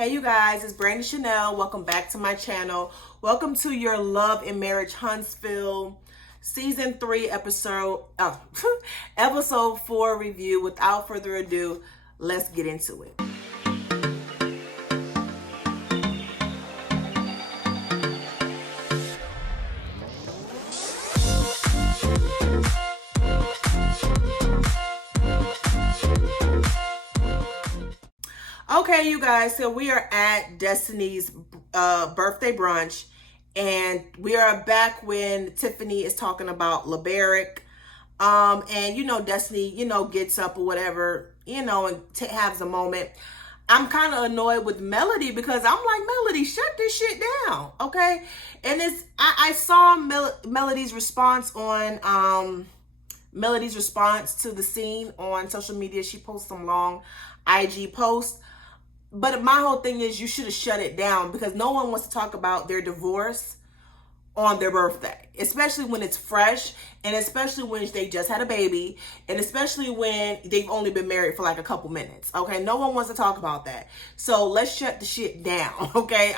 Hey you guys, it's Brandy Chanel. Welcome back to my channel. Welcome to your Love and Marriage Huntsville Season 3 episode 4 review. Without further ado, let's get into it. Okay, you guys, so we are at Destiny's birthday brunch, and we are back when Tiffany is talking about LeBaric. And Destiny, gets up or whatever, and has a moment. I'm kind of annoyed with Melody because I'm like, Melody, shut this shit down, okay? And I saw Melody's response on Melody's response to the scene on social media. She posted some long IG posts. But my whole thing is you should have shut it down because no one wants to talk about their divorce on their birthday, especially when it's fresh, and especially when they just had a baby, and especially when they've only been married for like a couple minutes. Okay, no one wants to talk about that. So let's shut the shit down. Okay,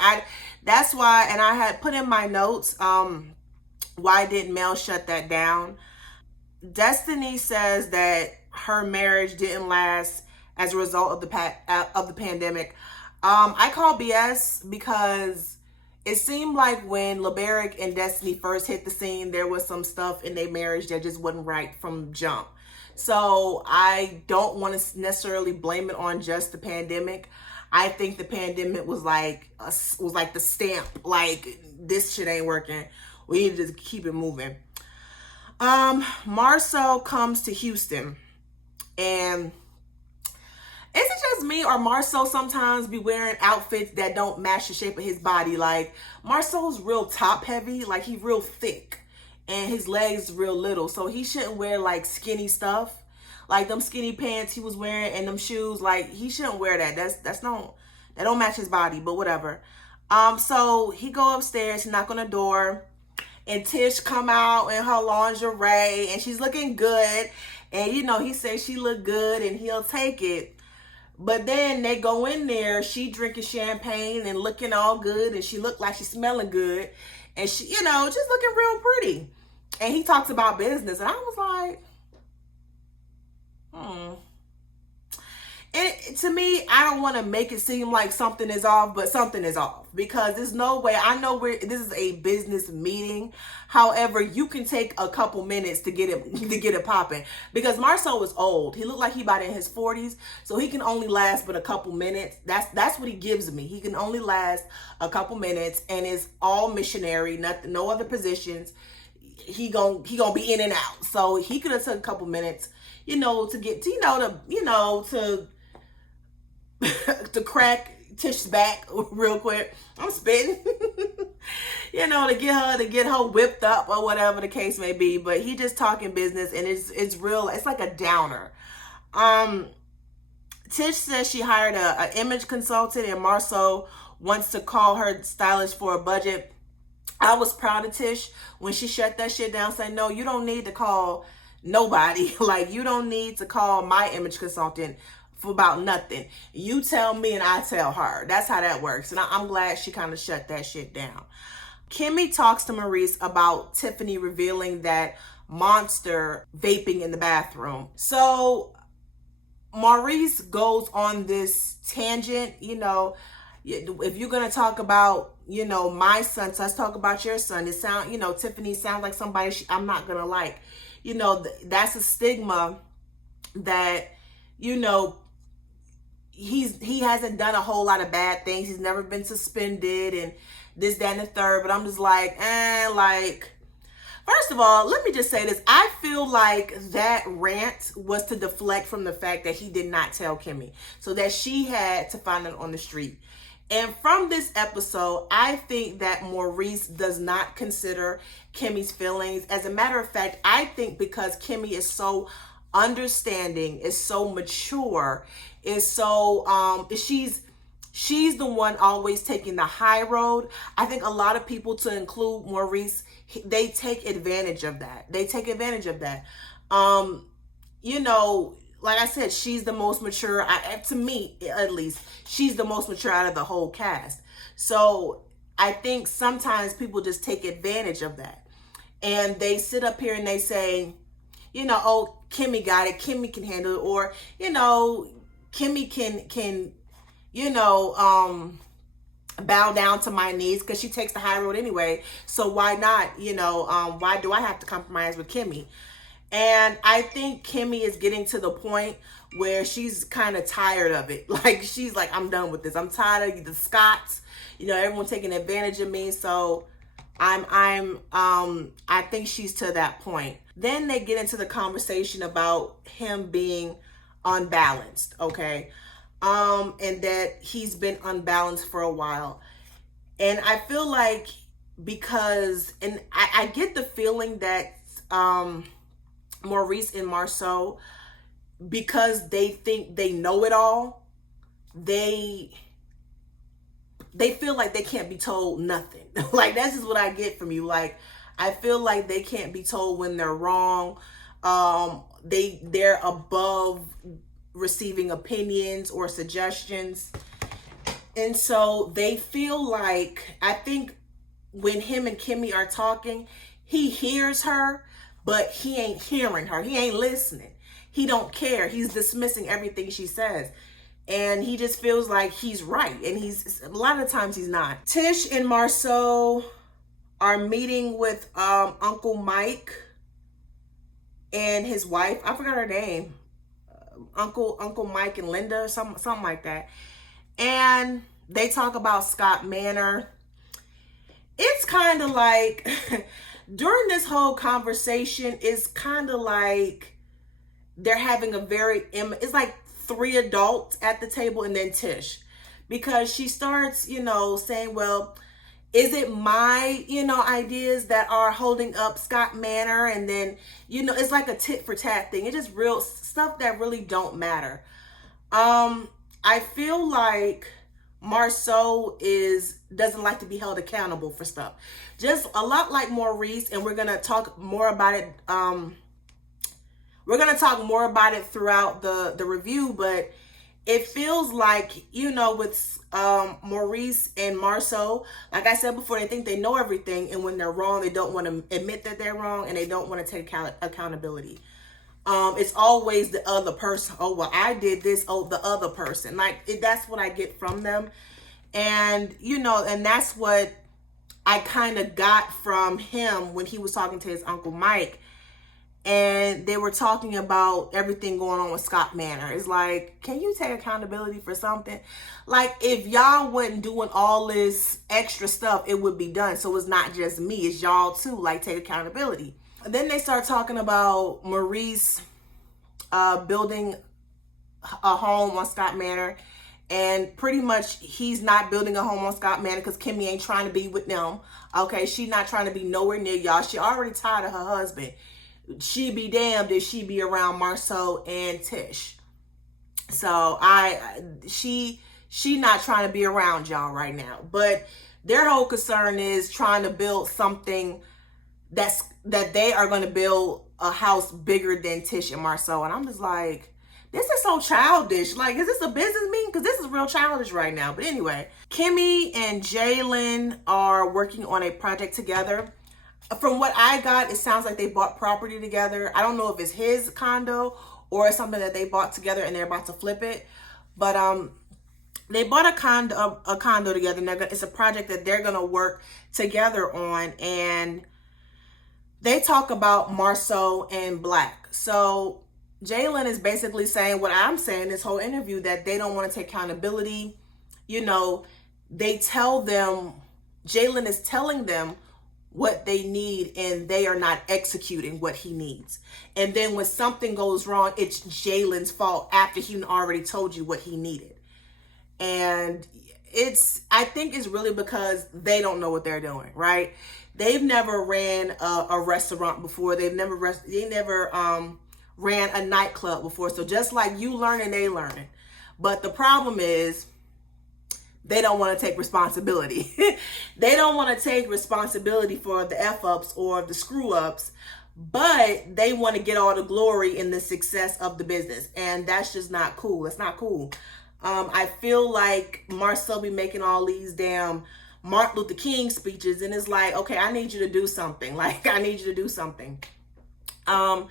that's why, and I had put in my notes, why didn't Mel shut that down? Destiny says that her marriage didn't last as a result of the pandemic. I call BS because it seemed like when LeBaric and Destiny first hit the scene, there was some stuff in their marriage that just wasn't right from jump. So I don't want to necessarily blame it on just the pandemic. I think the pandemic was like the stamp, like this shit ain't working. We need to just keep it moving. Marcel comes to Houston, and is it just me or Marcel sometimes be wearing outfits that don't match the shape of his body? Like, Marcel's real top heavy, like he's real thick, and his legs real little, so he shouldn't wear like skinny stuff, like them skinny pants he was wearing and them shoes. Like, he shouldn't wear that. That don't match his body, but whatever. So he go upstairs, knock on the door, and Tish come out in her lingerie, and she's looking good, and he says she look good and he'll take it. But then they go in there, she drinking champagne and looking all good, and she looked like she's smelling good, and she, just looking real pretty. And he talks about business, and I was like, And to me, I don't want to make it seem like something is off, but something is off, because there's no way. I know this is a business meeting. However, you can take a couple minutes to get it popping, because Marcel was old. He looked like he about in his 40s, so he can only last but a couple minutes. That's what he gives me. He can only last a couple minutes, and it's all missionary, no other positions. He gonna be in and out. So he could have took a couple minutes, to get to crack Tish's back real quick. I'm spitting. to get her whipped up or whatever the case may be. But he just talking business, and it's real. It's like a downer. Tish says she hired a image consultant, and Marcel wants to call her stylist for a budget. I was proud of Tish when she shut that shit down, saying, no, you don't need to call nobody. Like, you don't need to call my image consultant for about nothing. You tell me and I tell her. That's how that works. And I'm glad she kind of shut that shit down. Kimmy talks to Maurice about Tiffany revealing that monster vaping in the bathroom. So Maurice goes on this tangent, if you're going to talk about, my son, so let's talk about your son. It Tiffany sounds like somebody I'm not going to like. That's a stigma that, he hasn't done a whole lot of bad things. He's never been suspended and this, that, and the third. But I'm just like, first of all, let me just say this. I feel like that rant was to deflect from the fact that he did not tell Kimmy, so that she had to find it on the street. And from this episode, I think that Maurice does not consider Kimmy's feelings. As a matter of fact, I think because Kimmy is so understanding, is so mature, is so she's the one always taking the high road. I think a lot of people, to include Maurice, they take advantage of that. like I said, she's the most mature. To me, at least, she's the most mature out of the whole cast. So I think sometimes people just take advantage of that. And they sit up here and they say, oh, Kimmy got it. Kimmy can handle it. Or, Kimmy can bow down to my needs because she takes the high road anyway. So why not, why do I have to compromise with Kimmy? And I think Kimmy is getting to the point where she's kind of tired of it. Like, she's like, I'm done with this. I'm tired of the Scots, everyone taking advantage of me. So I think she's to that point. Then they get into the conversation about him being unbalanced, okay? And that he's been unbalanced for a while. And I feel like I get the feeling that Maurice and Marceau, because they think they know it all, they feel like they can't be told nothing. Like, that's just what I get from you. Like, I feel like they can't be told when they're wrong. They're above receiving opinions or suggestions. And so they feel like, I think when him and Kimmy are talking, he hears her, but he ain't hearing her. He ain't listening. He don't care. He's dismissing everything she says. And he just feels like he's right. And a lot of times he's not. Tish and Marceau are meeting with Uncle Mike and his wife. I forgot her name. Uncle Mike and Linda, something like that. And they talk about Scott Manor. It's kind of like, during this whole conversation, it's kind of like they're having it's like 3 adults at the table and then Tish. Because she starts, saying, well, is it my, ideas that are holding up Scott Manor? And then, it's like a tit for tat thing. It's just real stuff that really don't matter. I feel like Marceau doesn't like to be held accountable for stuff. Just a lot like Maurice, and we're going to talk more about it. We're going to talk more about it throughout the review, but it feels like, with Maurice and Marceau, like I said before, they think they know everything, and when they're wrong, they don't want to admit that they're wrong, and they don't want to take accountability. It's always the other person. Oh, well, I did this. Oh, the other person. Like, that's what I get from them. And, and that's what I kind of got from him when he was talking to his Uncle Mike. And they were talking about everything going on with Scott Manor. It's like, can you take accountability for something? Like, if y'all wasn't doing all this extra stuff, it would be done. So it's not just me, it's y'all too. Like, take accountability. And then they start talking about Maurice building a home on Scott Manor. And pretty much he's not building a home on Scott Manor because Kimmy ain't trying to be with them. Okay, she's not trying to be nowhere near y'all. She already tired of her husband. She be damned if she be around Marceau and Tish. So she not trying to be around y'all right now. But their whole concern is trying to build something that they are going to build a house bigger than Tish and Marceau. And I'm just like, this is so childish. Like, is this a business meeting? Because this is real childish right now. But anyway, Kimmy and Jalen are working on a project together. From what I got, it sounds like they bought property together. I don't know if it's his condo or it's something that they bought together and they're about to flip it. But they bought a condo together. And it's a project that they're going to work together on. And they talk about Marceau and Black. So Jalen is basically saying what I'm saying this whole interview, that they don't want to take accountability. They tell them, Jalen is telling them what they need, and they are not executing what he needs. And then when something goes wrong, it's Jalen's fault after he already told you what he needed. And I think it's really because they don't know what they're doing, right? They've never ran a restaurant before. They never ran a nightclub before. So just like you learning, they learning. But the problem is, they don't want to take responsibility. They don't want to take responsibility for the F-ups or the screw-ups. but they want to get all the glory in the success of the business. And that's just not cool. It's not cool. I feel like Marcel be making all these damn Martin Luther King speeches, and it's like, okay, I need you to do something. Like, I need you to do something. Jalen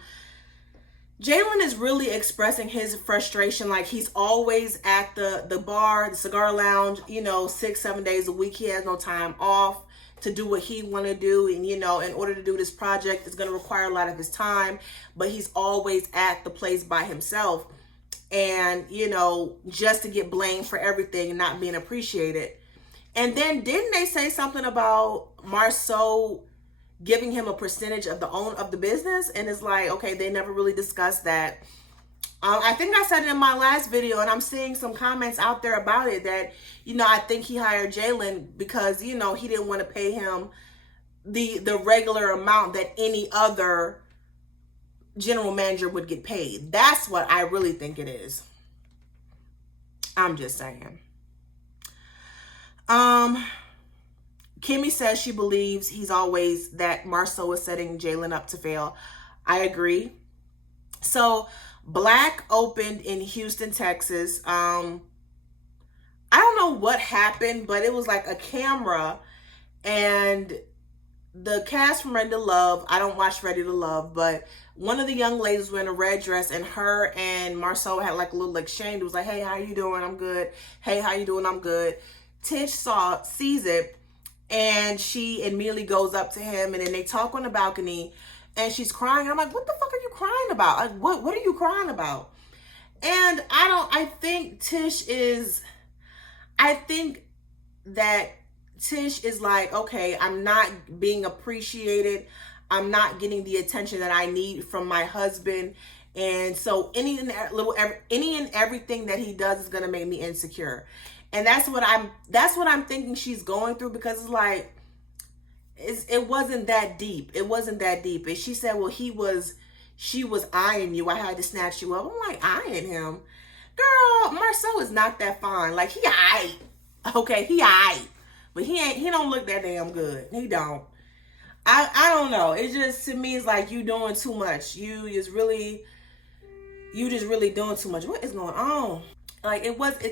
is really expressing his frustration. Like, he's always at the bar, the cigar lounge, 6-7 days a week. He has no time off to do what he want to do. And, in order to do this project, it's going to require a lot of his time, but he's always at the place by himself. And, just to get blamed for everything and not being appreciated. And then didn't they say something about Marceau giving him a percentage of the business? And it's like, okay, they never really discussed that. I think I said it in my last video, and I'm seeing some comments out there about it that, I think he hired Jalen because, he didn't want to pay him the regular amount that any other general manager would get paid. That's what I really think it is. I'm just saying. Kimmy says she believes that Marceau is setting Jalen up to fail. I agree. So Black opened in Houston, Texas. I don't know what happened, but it was like a camera, and the cast from Ready to Love, I don't watch Ready to Love, but one of the young ladies was wearing a red dress, and her and Marceau had like a little exchange. It was like, hey, how you doing? I'm good. Hey, how you doing? I'm good. Tish sees it, and she immediately goes up to him, and then they talk on the balcony, and she's crying. I'm like, what the fuck are you crying about? Like, what are you crying about? And I think that Tish is like, okay, I'm not being appreciated. I'm not getting the attention that I need from my husband. And so any and everything that he does is going to make me insecure. And that's what I'm thinking she's going through, because it's like, it wasn't that deep. It wasn't that deep. And she said, well, she was eyeing you. I had to snatch you up. I'm like, eyeing him? Girl, Marceau is not that fine. Like, he aight. Okay, he aight. But he don't look that damn good. He don't. I don't know. It just, to me, it's like you doing too much. You just really doing too much. What is going on? Like, it wasn't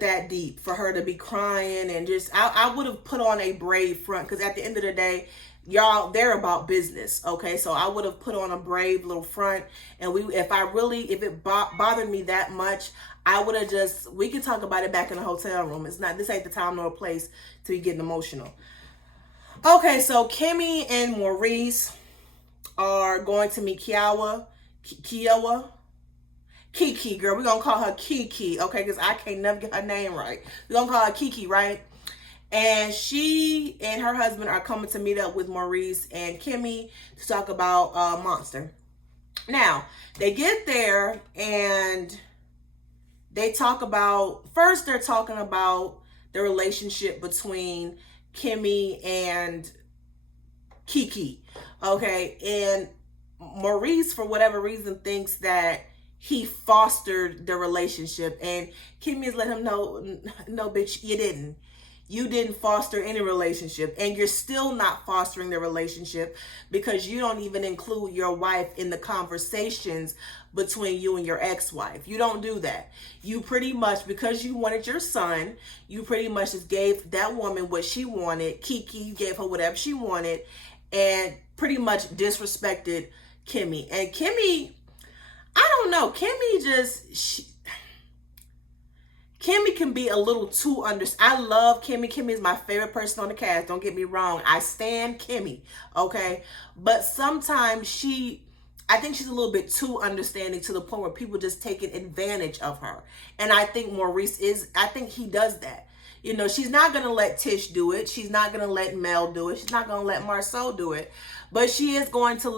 that deep for her to be crying, and just, I would have put on a brave front, because at the end of the day, y'all, they're about business. Okay. So I would have put on a brave little front, and if it bothered me that much, I would have we could talk about it back in the hotel room. This ain't the time nor place to be getting emotional. Okay, so Kimmy and Maurice are going to meet Kiki, girl. We're going to call her Kiki, okay, because I can't never get her name right. We're going to call her Kiki, right? And she and her husband are coming to meet up with Maurice and Kimmy to talk about Monster. Now, they get there, and they're talking about the relationship between Kimmy and Kiki. Okay. And Maurice, for whatever reason, thinks that he fostered the relationship. And Kimmy has let him know, no, bitch, you didn't. You didn't foster any relationship, and you're still not fostering the relationship, because you don't even include your wife in the conversations between you and your ex-wife. You don't do that. You pretty much, because you wanted your son, you pretty much just gave that woman what she wanted. Kiki, you gave her whatever she wanted, and pretty much disrespected Kimmy. And Kimmy, I don't know, Kimmy can be a little too I love Kimmy. Kimmy is my favorite person on the cast. Don't get me wrong. I stan Kimmy, okay? But sometimes I think she's a little bit too understanding, to the point where people just taking advantage of her. And I think Maurice I think he does that. She's not going to let Tish do it. She's not going to let Mel do it. She's not going to let Marceau do it. But she is going to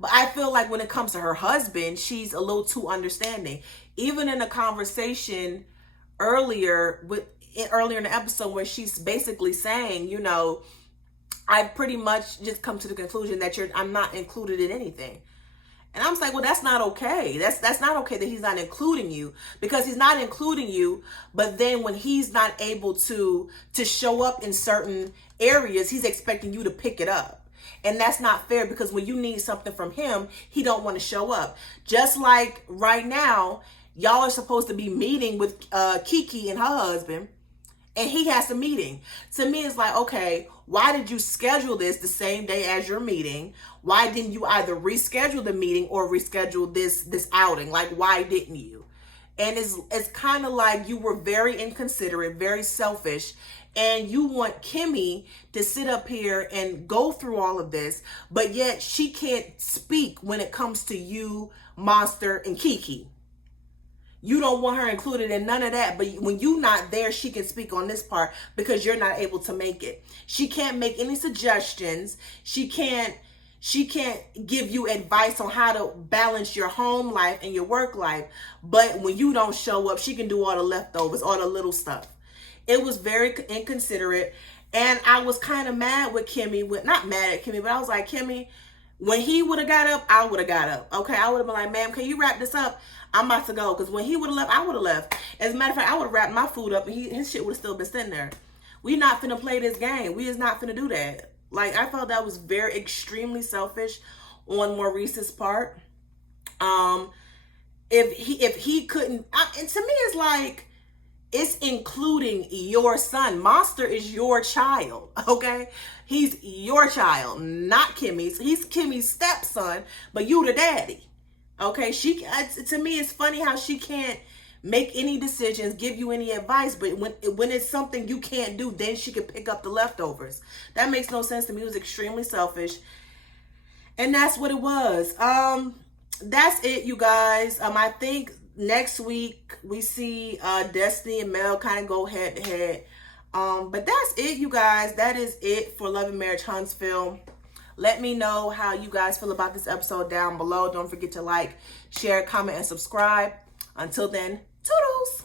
but I feel like when it comes to her husband, she's a little too understanding. Even in a conversation earlier in the episode, where she's basically saying, I pretty much just come to the conclusion that I'm not included in anything. And I'm like, well, that's not okay. That's not okay that he's not including you, because he's not including you. But then when he's not able to show up in certain areas, he's expecting you to pick it up. And that's not fair, because when you need something from him, he don't want to show up. Just like right now, y'all are supposed to be meeting with Kiki and her husband, and he has a meeting. To me, it's like, okay, why did you schedule this the same day as your meeting? Why didn't you either reschedule the meeting or reschedule this outing? Like, why didn't you? And it's kind of like you were very inconsiderate, very selfish, and you want Kimmy to sit up here and go through all of this, but yet she can't speak when it comes to you, Monster, and Kiki. You don't want her included in none of that, but when you're not there, she can speak on this part because you're not able to make it. She can't make any suggestions. She can't give you advice on how to balance your home life and your work life. But when you don't show up, she can do all the leftovers, all the little stuff. It was very inconsiderate. And I was kind of mad with Kimmy. Not mad at Kimmy, but I was like, Kimmy, when he would have got up, I would have got up. Okay, I would have been like, ma'am, can you wrap this up? I'm about to go. Because when he would have left, I would have left. As a matter of fact, I would have wrapped my food up and his shit would have still been sitting there. We not finna play this game. We is not finna do that. Like, I felt that was very extremely selfish on Maurice's part. If he couldn't, and to me it's like, it's including your son. Monster is your child, okay? He's your child, not Kimmy's. He's Kimmy's stepson, but you the daddy, okay? To me, it's funny how she can't make any decisions, give you any advice, but when it's something you can't do, then she can pick up the leftovers. That makes no sense to me. It was extremely selfish, and that's what it was. That's it, you guys. I think next week we see Destiny and Mel kind of go head to head. But that's it, you guys. That is it for Love and Marriage Huntsville. Let me know how you guys feel about this episode down below. Don't forget to like, share, comment, and subscribe. Until then, toodles.